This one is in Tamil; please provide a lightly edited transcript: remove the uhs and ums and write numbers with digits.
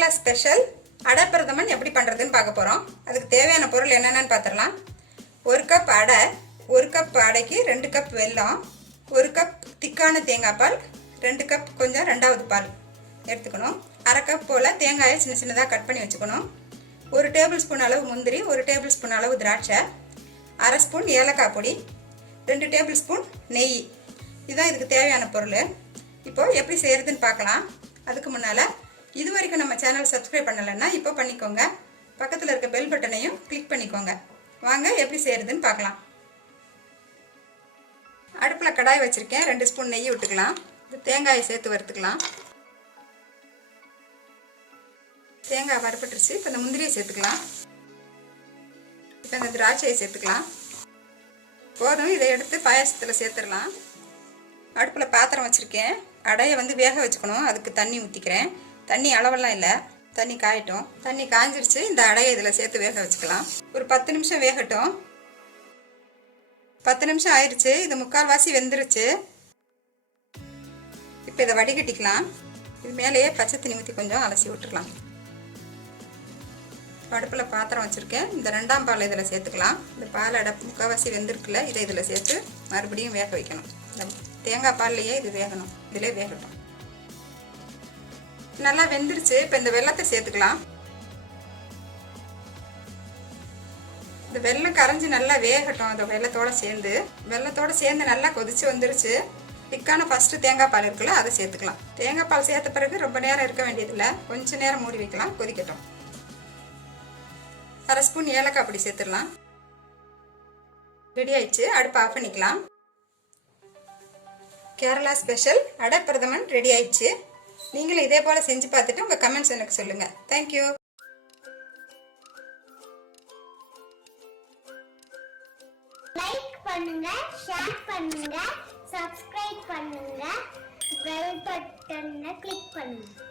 கேரளா ஸ்பெஷல் அடை பிரதமன் எப்படி பண்ணுறதுன்னு பார்க்க போகிறோம். அதுக்கு தேவையான பொருள் என்னென்னு பார்த்துடலாம். 1 கப் அடை, 1 கப் அடைக்கு 2 கப் வெல்லம், 1 கப் திக்கான தேங்காய் பால், 2 கப் கொஞ்சம் 2வது பால் எடுத்துக்கணும். 1/2 கப் போல் தேங்காயை சின்ன சின்னதாக கட் பண்ணி வச்சுக்கணும். 1 டேபிள் ஸ்பூன் அளவு முந்திரி, 1 டேபிள் ஸ்பூன் அளவு திராட்சை, 1/2 ஸ்பூன் ஏலக்காய் பொடி, 2 டேபிள் ஸ்பூன் நெய். இதுதான் இதுக்கு தேவையான பொருள். இப்போது எப்படி செய்கிறதுன்னு பார்க்கலாம். அதுக்கு முன்னால் இது வரைக்கும் நம்ம சேனல் சப்ஸ்கிரைப் பண்ணலைன்னா இப்போ பண்ணிக்கோங்க. பக்கத்தில் இருக்க பெல் பட்டனையும் கிளிக் பண்ணிக்கோங்க. வாங்க எப்படி செய்கிறதுன்னு பார்க்கலாம். அடுப்பில் கடாய் வச்சுருக்கேன். 2 ஸ்பூன் நெய் விட்டுக்கலாம். இந்த தேங்காயை சேர்த்து வறுத்துக்கலாம். தேங்காய் வறுப்பட்டுருச்சு. இப்போ இந்த முந்திரியை சேர்த்துக்கலாம். இப்போ இந்த திராட்சையை சேர்த்துக்கலாம். போதும், இதை எடுத்து பாயாசத்தில் சேர்த்துடலாம். அடுப்பில் பாத்திரம் வச்சுருக்கேன். அடையை வேக வச்சுக்கணும். அதுக்கு தண்ணி ஊற்றிக்கிறேன். தண்ணி அளவெல்லாம் இல்லை, தண்ணி காயட்டும். தண்ணி காஞ்சிருச்சு. இந்த அடையை இதில் சேர்த்து வேக வச்சுக்கலாம். ஒரு 10 நிமிஷம் வேகட்டும். 10 நிமிஷம் ஆயிடுச்சு. இது 1/4 வாசி வெந்துருச்சு. இப்போ இதை வடிகட்டிக்கலாம். இது மேலேயே பச்சை தண்ணி ஊற்றி கொஞ்சம் அலசி விட்டுக்கலாம். அடுப்பில் பாத்திரம் வச்சுருக்கேன். இந்த 2ஆம் பால் இதில் சேர்த்துக்கலாம். இந்த பால் அடை 1/4 வாசி வெந்திருக்குல்ல, இதை இதில் சேர்த்து மறுபடியும் வேக வைக்கணும். இந்த தேங்காய் பால்லையே இது வேகணும். இதிலே வேகட்டும். நல்லா வெந்துருச்சு. இப்போ இந்த வெல்லத்தை சேர்த்துக்கலாம். இந்த வெல்லம் கரைஞ்சி நல்லா வேகட்டும். அந்த வெல்லத்தோடு சேர்ந்து நல்லா கொதிச்சு வந்துருச்சு. திக்கான ஃபஸ்ட்டு தேங்காய் பால் இருக்குல்ல, அதை சேர்த்துக்கலாம். தேங்காய் பால் சேர்த்த பிறகு ரொம்ப நேரம் இருக்க வேண்டியதில்லை, கொஞ்சம் நேரம் மூடி வைக்கலாம், கொதிக்கட்டும். 1/2 ஸ்பூன் ஏலக்காய் பொடி சேர்த்துடலாம். ரெடி ஆயிடுச்சு. அடுப்பு ஆஃப் பண்ணிக்கலாம். கேரளா ஸ்பெஷல் அடை பிரதமன் ரெடி ஆயிடுச்சு. நீங்களும் இதே போல் செஞ்சு பார்த்துட்டு உங்கள் கமெண்ட்ஸ் எனக்கு சொல்லுங்கள். தேங்க்யூ. லைக் பண்ணுங்க, ஷேர் பண்ணுங்க, சப்ஸ்கிரைப் பண்ணுங்க, பெல் பட்டனை கிளிக் பண்ணுங்க.